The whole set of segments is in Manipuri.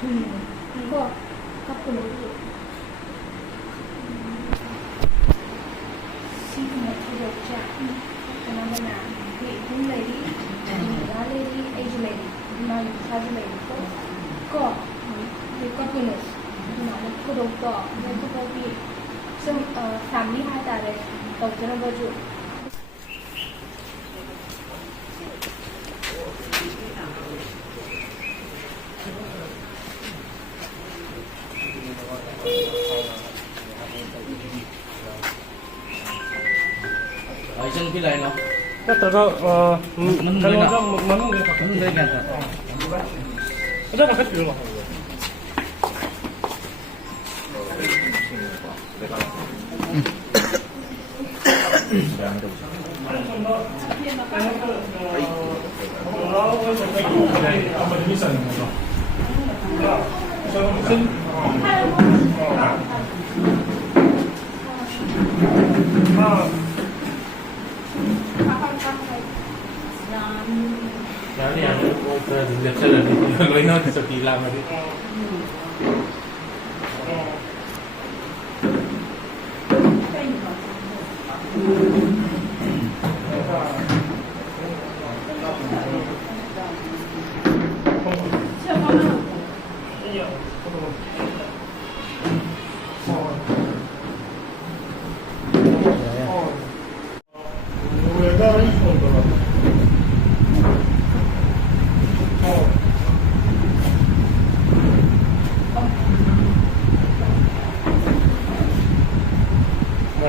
ก็ก็คุณsi come ti dice fenomena che un lady la lady age lady ma size ladyก็ก็คุณนะก็ดูก็ไม่ก็พี่ซึ่งfamily hai ta đấy đầu tiên là bao nhiêu Isang pilay no? Taga Manungay na. manungay ka. Manungay ka ta. Ada bakit dulu. Ini yang dilihat saya dari kalau ini ada sekilas tadi.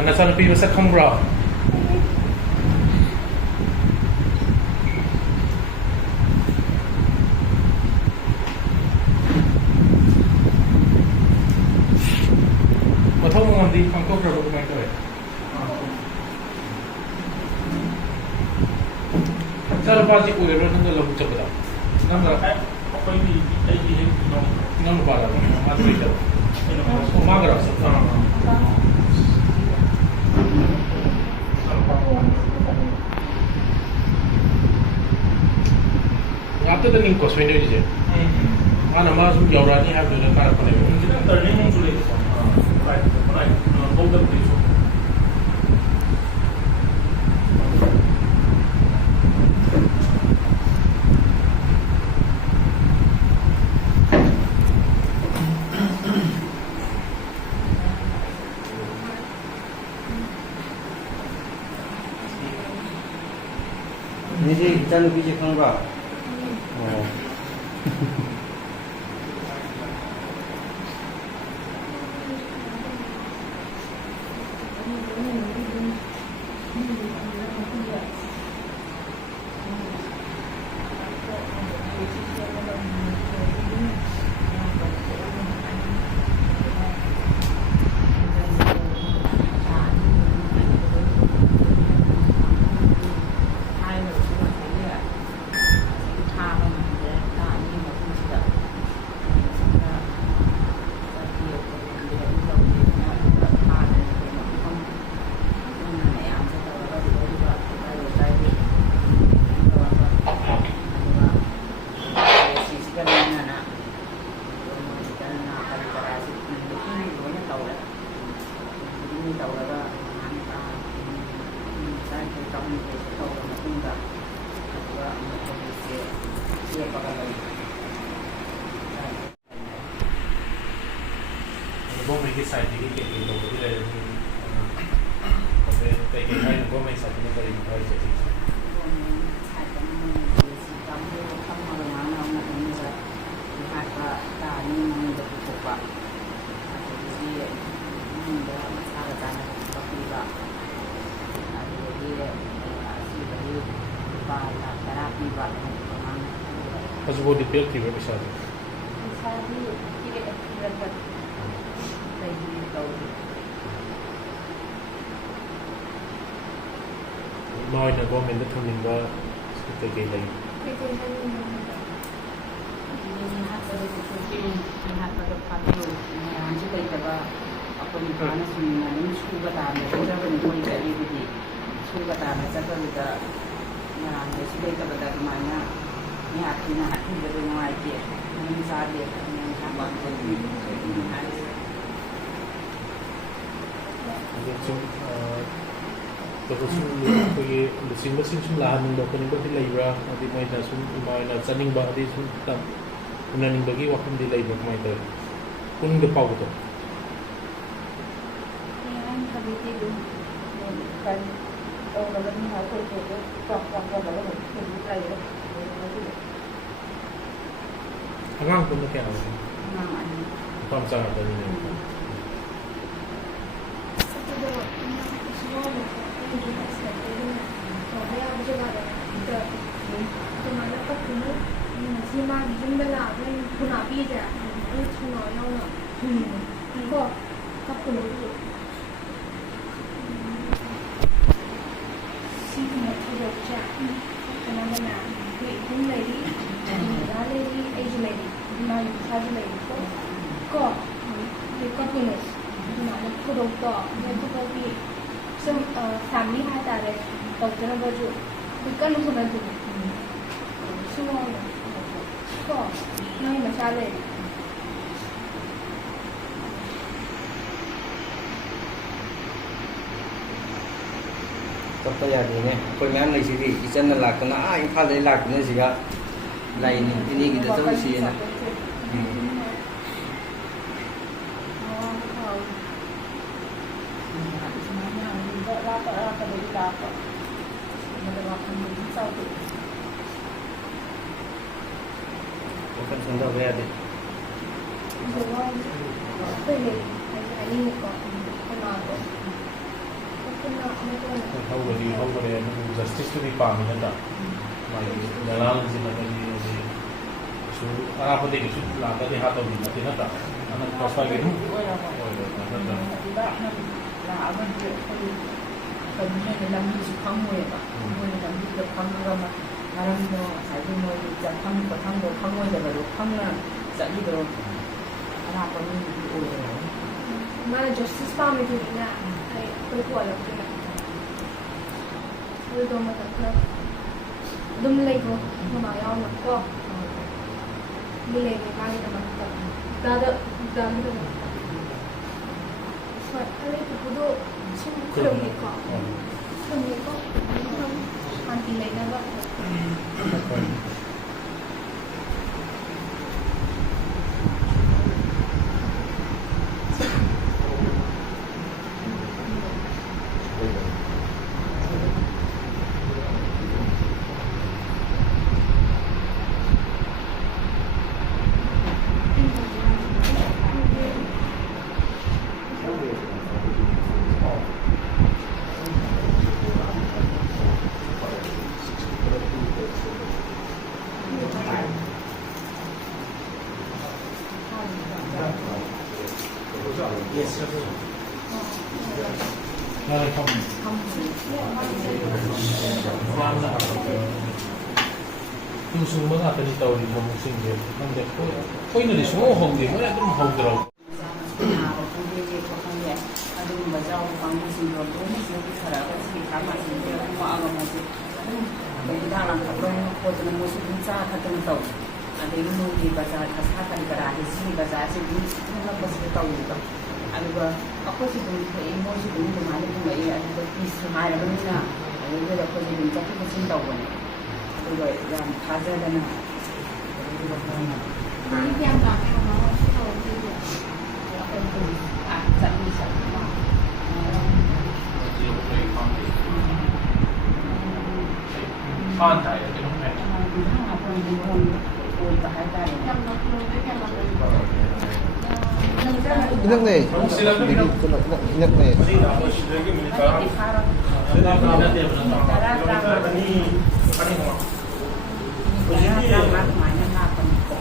Nasa piwa sa kamera. Matau mo di pangko pra dokumento eh. Sa pati ko ero nang labu chapda. Nang ako ini ay nang bala matri daw. Umaga sa. After the link course, when did you say? Mana masuk Yaurani have to learn how to play. Turning on today. Right. Hold the place. Ini sih kita lebih cekang ba. Bố mình cái site thì cái đồ cái này có thể cái hay là bố mình site nó có gì hơi sẽ thì Pas वो डिटेल थी वो bisa nói là bố mình đã thông minh và cái cái này Ini artinya hati bernuai dia, ini sahaja, ini ꯑꯗꯣ ꯁꯨꯝ ꯁꯨꯝ ꯑꯩꯈꯣꯏꯒꯤ ꯂꯨꯆꯤꯡꯕꯁꯤꯡ ꯁꯨꯝ ꯂꯥꯛꯍꯟꯅꯤꯡꯕ ꯈꯣꯠꯅꯤꯡꯕꯗꯤ ꯂꯩꯕ꯭ꯔꯥ ꯍꯥꯏꯗꯤ ꯃꯣꯏꯅ ꯁꯨꯝ ꯏꯃꯥꯅ ꯆꯠꯅꯤꯡꯕ ꯍꯥꯏꯗꯤ ꯁꯨꯝ ꯎꯅꯅꯤꯡꯕꯒꯤ ꯋꯥꯐꯝꯗꯤ ꯂꯩꯕ꯭ꯔꯥ ꯀꯃꯥꯏꯅ ꯇꯧꯋꯤ ꯄꯨꯟꯅꯤꯡꯕ ꯐꯥꯎꯕꯗꯣ ꯑꯉꯥꯡ ꯄꯨꯟꯅ ꯀꯌꯥ ꯑꯣꯏꯒꯦ ꯅꯨꯄꯥ ꯃꯆꯥ ꯉꯥꯛꯇꯅꯤꯅꯦ ꯃꯥꯒꯤ ꯌꯨꯝꯗ ꯂꯥꯛꯑꯒ ꯊꯨꯅꯥ ꯄꯤꯁꯦ ꯑꯩ ꯊꯨꯅꯥ ꯌꯥꯎꯅ ꯀꯣ ꯀꯞꯄꯨꯅꯨ ꯁꯤꯒꯨꯝꯕ ꯊꯧꯗꯣꯛꯁꯦ ꯀꯅꯥꯗꯅ ꯑꯩꯈꯣꯏ ꯑꯗꯨꯝ ꯂꯩꯔꯤ ꯗꯗꯥ ꯂꯩꯔꯤ ꯑꯩꯁꯨ ꯂꯩꯔꯤ ꯏꯃꯥꯒꯤ ꯃꯈꯥꯁꯨ ꯂꯩꯔꯤꯀꯣ ꯀꯣ ꯀꯞꯄꯨꯅꯨ ꯑꯗꯨꯃꯥꯏꯅ ꯊꯧꯗꯣꯛꯇꯣ ꯑꯗꯨꯒꯤ ꯁꯨꯝ ꯐꯦꯃꯤꯂꯤ ꯍꯥꯏꯇꯥꯔꯦ ꯇꯧꯗꯅꯕꯁꯨ ꯑꯩꯈꯣꯏ ꯀꯟꯅ ꯍꯣꯠꯅꯗꯣꯏꯅꯤ ꯁꯨꯃꯥꯏꯅ ꯀꯣ ꯅꯣꯏ ꯃꯆꯥ ꯂꯩꯔꯤ ꯆꯠꯄ ꯌꯥꯗꯦꯅꯦ ꯑꯩꯈꯣꯏ ꯃꯌꯥꯝ ꯂꯩꯁꯤꯗꯤ ꯏꯆꯟꯅ ꯂꯥꯛꯇꯅ ꯏꯝꯐꯥꯜꯗꯒꯤ ꯂꯥꯛꯇꯅ ꯁꯤꯒ ꯂꯩꯅꯤ ꯏꯅꯦꯒꯤꯗ ꯆꯠꯂꯨꯁꯤꯅ ꯋꯥꯈꯜ ꯁꯣꯟꯊꯕ ꯌꯥꯗꯦ ꯍꯧꯈꯔꯦ ꯖꯁꯇꯤꯁꯇꯨꯗꯤ ꯄꯥꯝꯃꯤ ꯅꯠꯇ꯭ꯔꯥ ꯃꯥꯒꯤ ꯗꯂꯥꯜꯁꯤꯅꯗꯤ ꯀꯩꯁꯨ ꯑꯔꯥꯞꯄꯗꯒꯤ ꯀꯩꯁꯨ ꯂꯥꯛꯀꯗꯤ ꯍꯥꯠꯇꯧꯗꯤ ꯅꯠꯇꯦ ꯅꯠꯇ꯭ꯔꯥ ꯑꯅꯛꯄ ꯁ꯭ꯋꯥꯏꯒꯤ ꯑꯗꯨꯝ ꯂꯝꯕꯤꯁꯨ ꯈꯪꯉꯣꯏꯕ ꯃꯣꯏꯅ ꯂꯝꯕꯤꯗ ꯈꯪꯉꯒ ꯃꯔꯝꯗꯣ ꯉꯁꯥꯏꯒꯤ ꯃꯣꯏꯒꯤ ꯆꯠꯐꯝ ꯈꯣꯠꯐꯝꯗꯣ ꯈꯪꯉꯣꯏꯗꯕꯗꯣ ꯈꯪꯅ ꯆꯠꯂꯤꯗꯣ ꯑꯔꯥꯞꯄ ꯃꯤꯗꯨꯗꯤ ꯑꯣꯏꯔꯣ ꯃꯥꯅ ꯖꯁꯇꯤꯁ ꯄꯥꯝꯃꯤꯗꯨꯅꯤꯅ ꯑꯩꯈꯣꯏ ꯄꯣꯜꯂꯛꯇꯣꯏꯅ ꯑꯗꯨꯗꯣ ꯃꯇꯝ ꯈꯔ ꯑꯗꯨꯝ ꯂꯩꯈ꯭ꯔꯣ ꯃꯃꯥ ꯌꯥꯎꯅ ꯀꯣ ꯃꯤ ꯂꯩꯔꯦ ꯃꯥꯒꯤꯗꯃꯛꯇ ꯗꯥꯒꯤꯗꯃꯛꯇ ꯍꯣꯏ ꯑꯩ ꯄꯨꯄꯨꯗꯣ ꯁꯨꯝ ꯈꯨꯔꯨꯝꯒꯦꯀꯣ ꯈꯨꯔꯨꯝꯒꯦꯀꯣ ꯁꯥꯟꯇꯤ ꯂꯩꯅꯕ ꯁꯨꯡꯕ ꯉꯥꯛꯇꯅꯤ ꯇꯧꯔꯤ ꯊꯕꯛꯁꯤꯡꯁꯦ ꯈꯪꯗꯦ ꯑꯩꯈꯣꯏꯅꯗꯤ ꯁꯨꯡꯍꯧ ꯍꯧꯗꯦ ꯃꯣꯏ ꯑꯗꯨꯝ ꯍꯧꯗ꯭ꯔꯣ ꯅꯥꯕ ꯈꯪꯗꯦ ꯌꯦꯛꯄ ꯈꯪꯗꯦ ꯑꯗꯨꯒꯨꯝꯕ ꯆꯥꯎꯕ ꯀꯥꯡꯕꯨꯁꯤꯡꯗꯣ ꯂꯣꯏꯅꯁꯨ ꯄꯨꯊꯔꯛꯑꯒ ꯁꯤꯒꯤ ꯐꯥꯔꯃꯥꯁꯤꯁꯦ ꯋꯥꯛꯑꯒ ꯃꯣꯏꯁꯦ ꯑꯗꯨꯝ ꯍꯤꯗꯥꯛ ꯂꯥꯡꯊꯛ ꯂꯧꯅ ꯈꯣꯠꯇꯅ ꯃꯣꯏꯁꯨ ꯑꯗꯨꯝ ꯆꯥ ꯊꯛꯇꯅ ꯇꯧꯋꯤ ꯑꯗꯒꯤ ꯃꯣꯏꯒꯤ ꯕꯖꯥꯔ ꯈꯁꯥ ꯀꯔꯤ ꯀꯔꯥꯁꯦ ꯁꯤꯒꯤ ꯕꯖꯥꯔꯁꯦ ꯑꯗꯨꯝ ꯊꯣꯛꯂꯛꯄꯁꯤꯗ ꯇꯧꯋꯦꯕ ꯑꯗꯨꯒ ꯑꯩꯈꯣꯏꯁꯨ ꯑꯗꯨꯝ ꯊꯣꯛꯏ ꯃꯣꯏꯁꯨ ꯑꯗꯨꯝ ꯑꯗꯨꯃꯥꯏꯅ ꯊꯣꯛꯂꯛꯏ ꯑꯗꯨꯒ ꯐꯤꯁꯨ ꯍꯥꯏꯔꯕꯅꯤꯅ ꯑꯗꯨꯗ ꯑꯩꯈꯣꯏꯁꯨ ꯑꯗꯨꯝ ꯆꯠꯊꯣꯛ ꯆꯠꯁꯤꯟ ꯇꯧꯕꯅꯦ ꯑꯗꯨꯒ ꯌꯥꯝ ꯊꯥꯖꯗꯅ ꯀꯌꯥꯝ ꯂꯥꯛꯑꯦ ꯃꯃꯥ ꯍꯣꯏ ꯇꯧꯔꯛꯇꯣꯏꯁꯦ ꯆꯠꯂꯤ ꯆꯠꯂꯤ ꯐꯥꯟ ꯇꯥꯏ ꯀꯩꯅꯣꯝ ꯍꯥꯏ ꯑꯣꯏꯕ ꯍꯥꯏꯇꯥꯔꯦ ꯏꯅꯛꯅꯦ ꯏꯅꯛꯅꯦ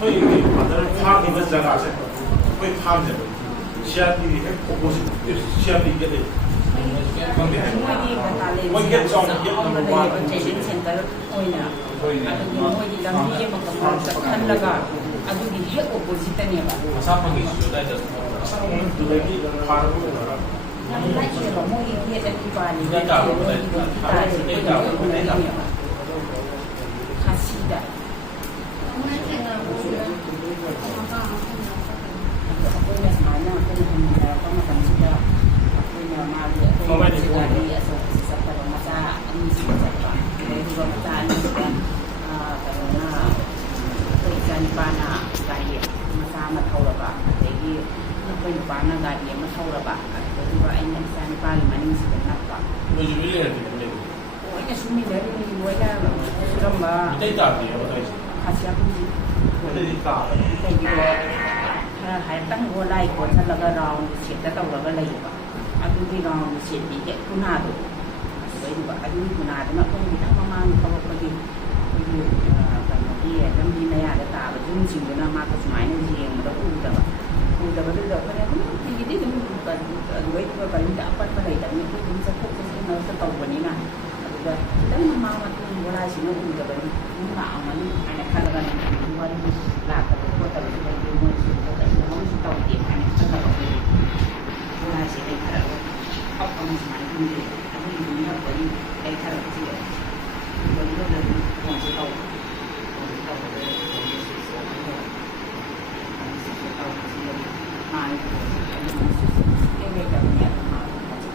ꯑꯩꯈꯣꯏꯒꯤ ꯐꯥꯗꯔ ꯐꯥꯝꯉꯤꯕ ꯖꯒꯥꯁꯦ ꯑꯩꯈꯣꯏ ꯐꯥꯝꯁꯦ ꯁꯤఆꯔꯄꯤ ꯍꯦꯛ ꯑꯣꯄꯣꯖꯤꯠ ꯁꯤఆꯔꯄꯤ ꯒꯦꯠ ꯂꯩ ꯈꯪꯗꯦ ꯃꯣꯏ ꯒꯦꯠ ꯆꯥꯎꯅ ꯒꯦꯠ ꯅꯝꯕꯔ 1 ꯇ꯭ꯔꯦꯅꯤꯡ ꯁꯦꯟꯇꯔ ꯑꯣꯏꯅ ꯑꯗꯨꯒꯤ ꯃꯣꯏꯒꯤ ꯂꯝꯕꯤ ꯑꯃꯈꯛ ꯈꯜꯂꯒ ꯑꯗꯨꯒꯤ ꯍꯦꯛ ꯑꯣꯄꯣꯖꯤꯠꯇꯅꯦꯕ ꯃꯁꯥ ꯐꯪꯉꯤꯁꯤꯁꯨ ꯑꯗꯥꯏꯗ ꯑꯗꯨꯗꯒꯤ ꯐꯥꯔꯒ ꯎꯅꯔ ꯌꯥꯝ ꯅꯛꯑꯦꯕ ꯃꯣꯏꯒꯤ ꯒꯦꯠ ꯑꯅꯤ ꯄꯥꯜꯂꯤ ꯈꯥꯁꯤꯗ มาเท่าระบาดแต่ที่เป็นปานงานเยี่ยมมาเท่าระบาดก็คือว่าไอ้เนี่ยสารปานมันนี่สิเป็นนักปะ Lo giubilei di quello. โอ้ยเนี่ยชุ่มมีเลยมีรวยแล้วชุดมา Mi dai tardi, lo sai. ขาเสียคุณจี ไม่ได้ติดตาม แต่อยู่หายตั้งหัวไล่คนฉันแล้วก็รองเสียแต่ต้องเราก็เลยอยู่อ่ะอายุที่รองเสียดีเด็กคุณนาดูไว้ดูว่าอายุคุณนาแต่เนาะต้องมีทั้งประมาณเขาบอกว่าดีอยู่กันที่ต้องมีในอาตาแบบที่จริงๆนะมากกว่าสมัยนั้นจริงมันต้องอู้แต่ว่าดูแต่ก็เนี่ยที่ดีที่มันกันไว้ก็ไปจะปั้นไปเลยแต่นี่คือจะพวกจะเราจะโตกว่านี้นะแล้วแล้วมันมาเวลาสิเราอู้แต่แบบมันหนาวมันอันนี้ข้าราชการวันหลักก็แต่ละคนดูมันสุดแต่มันโตเด็กอันนี้จะเราไปเวลาสิได้ข้าราชการเขาทำสมัยนี้อันนี้ดูเนี่ยไปได้ข้าราชการวันนี้ก็เลยมันจะโตมาอันนี้แบบเนี้ยมา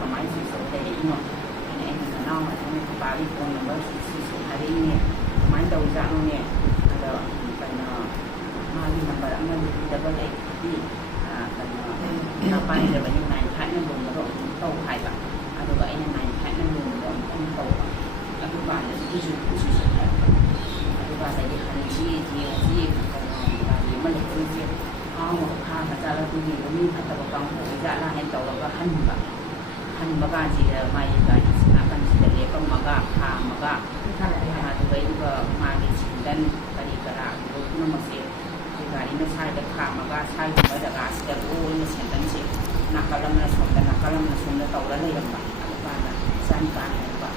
ประมาณ40แต่อีกหน่อยอันนี้มันน้องอันนี้ปารีสคนแบบ40อะไรเนี่ยประมาณตัวจางเนี่ยแล้วเป็นมาลีนับแบบนั้นดับเบิลเอ็กซ์ที่เป็นเราไปเดี๋ยวไปยังไงแพทนั่นลงแล้วก็โตไข่ปะแล้วก็ไอ้ยังไงแพทนั่นลงแล้วก็ต้องโตปะแล้วก็บ้านเนี่ยที่สุดแล้วแล้วก็ใส่ที่คันที่เป็นมันเลยเป็นเสียเอาข้าพเจ้าแล้วที่นี่ก็มีพระตะกังโหจะละให้โตแล้วก็หันบะจีมาอีกการสินะกันสิเรียกมากะข้ามากะมาตัวเองก็มาดิสิดันปริกระดูน้ำมันเสียที่การนี้ไม่ใช่แต่ข้ามากะใช่มาจากการเสียโอ้ยไม่เสียดันเสียนักกำลังมาชมแต่นักกำลังมาชมแล้วโตแล้วเลยลำบากอะไรบ้างนะสร้างการอะไรบ้าง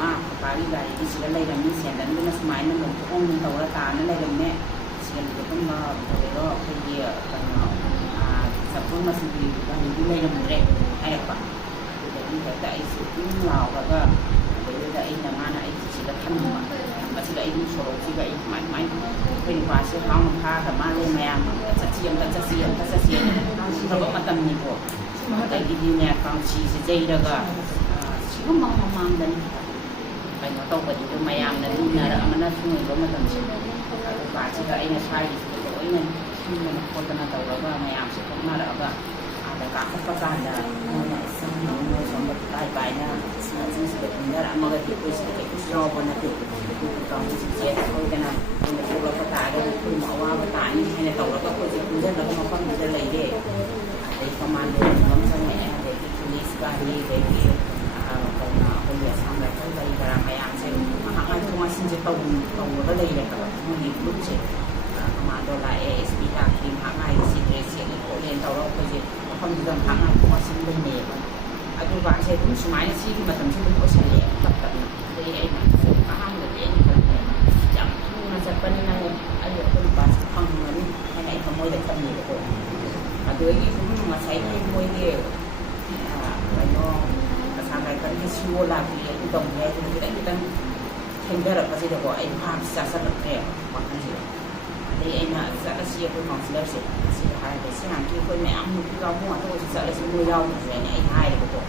มากปารีการที่สิเลยลำนี้เสียดันก็มาสมัยนั้นหลวงพ่อองค์โตแล้วตานั่นเลยลำเนี้ยเสียก็ต้องมาตัวเองก็เยอะกันเนาะสับปะรดสิ่งที่เราดูเลยลำเล็กให้ปะแต่ไอ้สุดที่เราแล้วก็เดี๋ยวจะไอ้น้ำมันไอ้สิ่งที่ทำมาไม่ใช่ไอ้ดูโชว์ที่ไอ้ไม่เป็นภาษาเขามันพาแต่มาเลยแม่จะเสียงเราก็มาทำนี่พวกแต่ดีๆเนี่ยฟังชีสเจแล้วก็ชีก็มองดันไปมาโตกันอยู่ไม่ยามนั่นนี่นะมันน่าช่วยเรามาทำสิ่งภาษาไอ้เนี่ยใช่ไอ้เนี่ยที่มันคนกันตัวเราก็ไม่ยามสิ่งนั้นแล้วก็แต่การประกันนะเนี่ยสมองเราสมบัติตายไปนะสิ่งที่เป็นเนี่ยมันก็ที่ผู้สิ่งที่ผู้ชอบมันนะที่ต้องสิ่งที่เขาจะนะเราก็ตายก็คือหมอว่าตายนี่ให้ในตัวเราก็ควรจะคุณเล่นเราก็มาฟังดูได้เลยเด็กไอ้ประมาณเดือนน้ำสมัยเด็กที่นิสการีเด็กคนเดียวทำอะไรก็ได้การพยายามใช้มหาวิทยาลัยทุกวันสิ่งที่ตรงก็เลยเลยครับมันมีรุ่นเจ็ดประมาณตัวละ ASB การทีมหาง่ายสิ่งเรียนเรียนตัวเราก็จะคนที่ทำหาง่ายเพราะว่าสิ่งเป็นเนยอาจจะว่าใช้ทุกสมัยที่มาทำสิ่งเป็นโอเชียนกับแบบนั้นเลยไอ้มันก็ห้ามเลยไอ้นี่ก็จับทุ่งมันจะเป็นยังไงไอ้เรื่องคนบ้านฟังเหมือนยังไงขโมยแต่ขโมยคนอาจจะยิ่งคุณมาใช้ขโมยเนี่ยอะไรก็ภาษาไทยก็ที่ชื่อว่าลาบีที่ตรงนี้ที่เราต้องเห็นได้หรอกก็จะบอกไอ้ภาพศาสนาเนี่ยมันก็จะไอ้น่ะจะเสียเป็นของศิลปะศิลปะไทยสิ่งที่คนแม่มือที่เราหัวตัวจะอะไรสิ่งมือเราเนี่ยไอ้ไทยเลยก็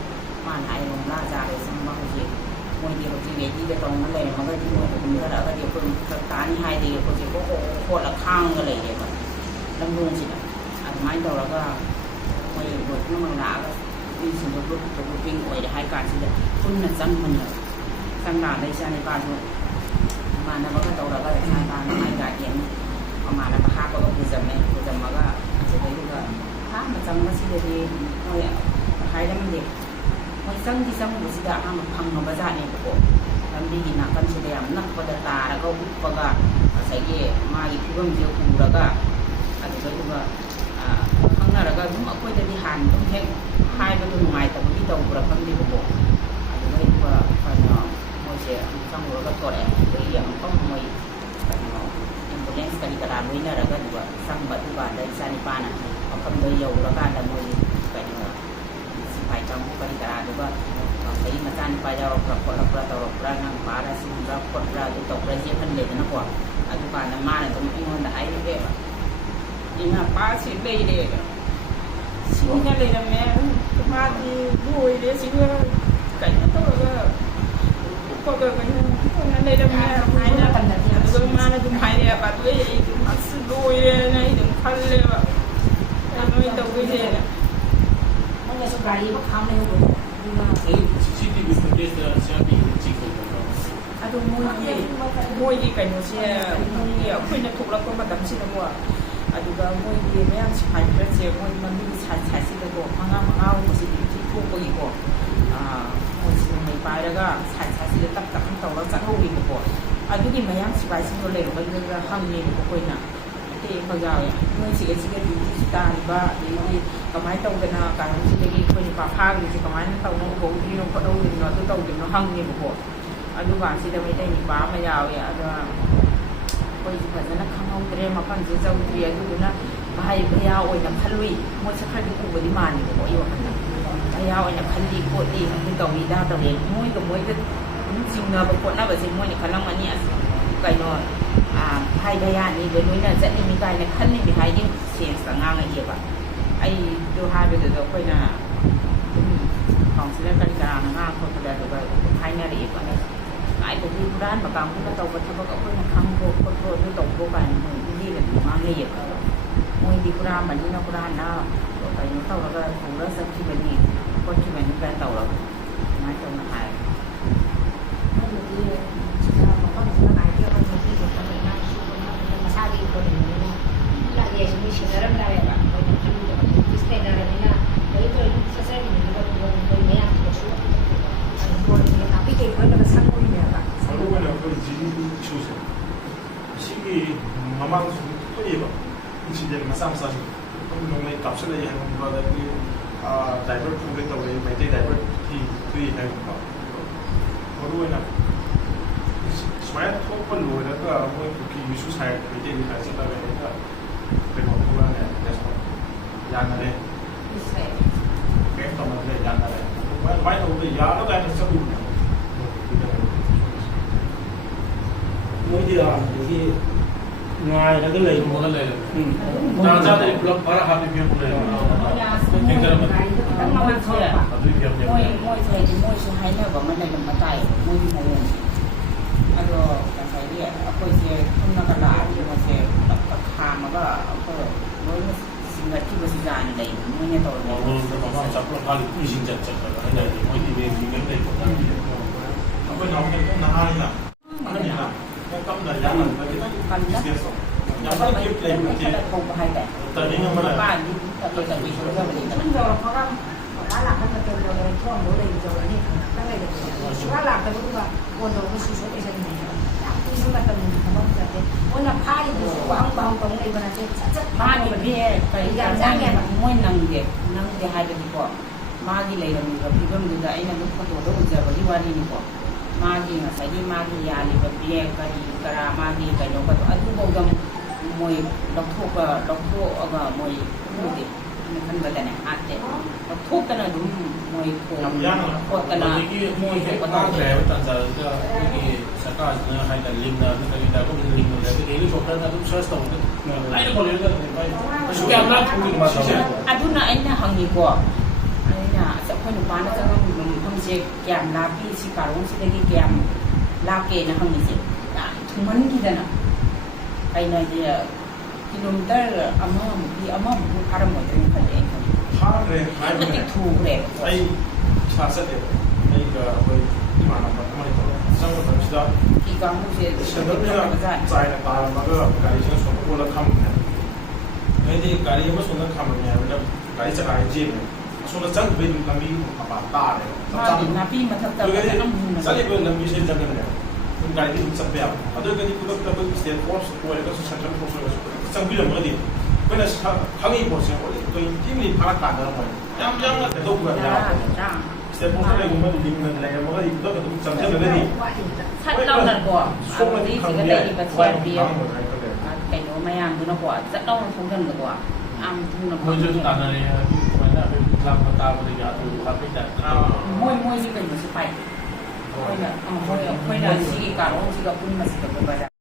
มาไทยลงล่าจาเลยสมบัติที่มวยเดียวที่เวทีจะตรงนั่นเลยมันก็ที่มวยตรงนี้แล้วก็เดี๋ยวคนตานี่ไทยเดียวคนที่โคตรละข้างกันเลยเนี่ยลำดวนสิอันไม้ตัวเราก็มวยบทน้ำมันหนาก็มีสิ่งที่ตัววิ่งอวยให้การศิลปะคุณน่ะจังมันเลยจังหนาในชาในบ้านด้วยมาแล้วก็ตัวเราก็ใช้บ้านไม้กาเย็นประมาณนั้นภาพก็คือจำไม่คือจำมาก็จะได้ดูว่าภาพมันจำมาสิเลยโอ้ยใครแล้วมันเด็กมันจังที่จังมันสิดามันพังมันก็จะเนี่ยพวกแล้วดีนะกันสิเดียมนักปฏิตาแล้วก็บุปผาใส่เย่มาอีกที่ว่ามันเยอะคูแล้วก็อาจจะดูว่าข้างหน้าแล้วก็ต้องเอาไปแต่ที่หันต้องแค่ให้ไปตรงไหนแต่ที่ตรงเราพังดีพวกอาจจะได้ว่าฟันเนาะโมเสสจังหัวก็ตัวแอบตัวเอี่ยมต้องมวยฟันเนาะyang sekali kerana ini ada juga sang batu dari sana pana akan beliau lakukan dan mulai sampai kamu kali kerana juga saya macam pada orang yang pada sehingga orang itu berjaya hendak nak buat aku pada mana tu mungkin ada air deh ini apa sih deh sini kan deh namanya mati buih deh sini kayaknya tu kok kayaknya đây là mẹ hai là cần thật là tôi mang là tôi hay đẹp và tôi ấy tôi mặc sự đôi này đừng khăn lên gari ba kham ne ho duna CCTV footage da CRP check tꯧꯕ ado moi gi kai no se moi akhoi na thok lak ma dam si na mo aduga moi gi me ang si phai pra che moi man bi sa sa si da go manga manga mo si ti ko ko gi ko mo si mai pa ra ga sa sa si tak tak tau la cha ho gi ko adugi me ang si bai si no le ba ga hang ni ko ko na te ko ya moi si ga di si ta ba ni ka mai tau ga na ka si de gi ko ni pa pha gi si ka mai tau no ko di no ko do ni no tau gi no hang ni ko aduh masih ada macam ni bah macam ya ada kau itu macam nak kamu kira makan jauh dia tu guna bahaya bahaya orang nak kalui mau sekarang itu beri mana ni kau iwan nak bahaya orang nak kali kau ni mungkin tahu ida tahu ni mau itu mungkin nak berkot nak bersih mau ni kalang mani as kau no bahaya bahaya ni beri nak jadi ni kau nak kali ni bahaya ni siang setengah lagi apa ai tu hari betul kau nakของศิลปกรรมงานคนแสดงแบบภายในละเอียดกว่านี้ไอ้ตัวที่ร้านประกำก็ต้องวัฒนธรรมก็เพื่อนคำโบคนโบที่ตกโบกันนี่แหละงานละเอียดมวยดีกรามันนี่นักร้านนะไปนู้นเต่าแล้วก็ถูกแล้วสักที่เป็นนี่คนที่เป็นแฟนเต่าแล้วน่าจะมาหายไม่รู้ที่จะมาก็จะมาเที่ยวมันที่จะทำงานชุดนั้นมาชาดีคนนี้นะหลายอย่างมีสิ่งอะไรบ้างแบบคนที่ทำที่สเปนอะไรนี่นะแล้วก็ภาษาอังกฤษก็คนไม่อยากจะช่วยคนนี้tapi kayak gue dapat sanggup ya pak. 결국에는 그 지리도 치우세요. 시기 마망 소리가 이제 마상 사실 동네 값을 얘기하는 거다 그 다이버 프로그램도 왜 매대 다이버 티 하는 거. 결국에는 스마트 폰을 놓으다가 뭐 그렇게 유수 살 매대 할 생각을 하니까 그리고 그거는 그래서 양날에 게임 때문에 양날에 많이 오는데 야도 다니는 서브 mỗi giờ thì ngoài là cái lầy một cái lầy nào ra thì block para habis yang boleh tinggal moi saya di moi saya hanya bawa mana yang matai moi di moi ada yang saya dia apa sih pun nak ada dia masih tak kham apa apa moi singgah tiba saja ni dah moi ni tahu mau memang sampai kali pusing cecak ada moi di begini ni apa namanya itu nahaya mana ya kamu dah jalan bagi kita yang mana kita play tadi yang manaบ้านนี่แต่มีคนก็ไม่ได้มันเราเพราะว่าว่าหลักมันเป็นเราเลยช่วงเราเลยจะวันนี้ตั้งแต่เด็กว่าหลักแต่ว่าวันเราก็ซื้อเองนี่ที่ซื้อมาตั้งแต่ทำมาตั้งแต่วันละพายดูวางตรงเลยวันนั้นจะบ้านนี่พี่ไปยังจ้างเนี่ยมวยนั่งเดี๋ยวให้เป็นก่อนมากี่เลยเราเราพี่ก็ไม่ได้ไอ้นั่นก็ตัวเราจะวันที่วันนี้ก่อนมากี่ใส่ที่มากี่ยาเลยแบบเบี้ยกระมากี่ไปเราก็ตัวอันที่บอกกันมวยดอกทุกมวยพูดดิมันก็แต่เนี่ยอาจจะดอกทุกกันนะดูมวยโคตรกันนะมวยก็ต้อง แต่ว่าตั้งแต่ก็ที่สกัดนะให้กันลิมนะที่กันได้ก็เป็นลิมเลยที่นี่ชอบกันนะทุกเช้าต้องไอ้นี่คนเลี้ยงกันไปชุดแก้มรักทุกคนมาใช่อันนู้นนะไอ้เนี่ยหังดีกว่าไอ้เนี่ยจะคนอยู่บ้านนะจะต้องทำเช็คแกมลาพี่สิการุงสิได้กี่แกมลาเกนะหังนี่สิถึงมันกี่เดือนอ่ะไอ้เนี่ยเดียkilometer amam di amam bu karam mo tin khale 하래 하래 thu re ai 차세대 그러니까 거의 이만한 거 아무리 더 상을 봅시다 ki kam mu se 생각보다 자이나 따라마가 가리가 손으로 가면 근데 가리가 손으로 가면요 가리 자 가리지 손으로 장 베는 감이 아빠 따래 na pi ma thap ta 살이 그 남기 실 장면이야 가리 좀 잡배야 아들 그니 그거 그 스테이트 포스 보여가 센트럴 포스가 장비를 뭐지 그냥 강의 보세요 또 팀이 하나 간다는 거예요 얌얌한 데도 그거야 스테이트 포스에 보면 리는 내가 뭐가 이거 그 장점이 되니 thật lâu lần của đi chỉ cái đây đi bật xe đi cái nó mày ăn nó của rất đông không cần được của ăn thu nó môi trường tàn này phải là phải làm cái tàu để giả từ các cái đặt môi như cái nó sẽ phải môi là chỉ cái cả nó chỉ gặp cũng mà sẽ được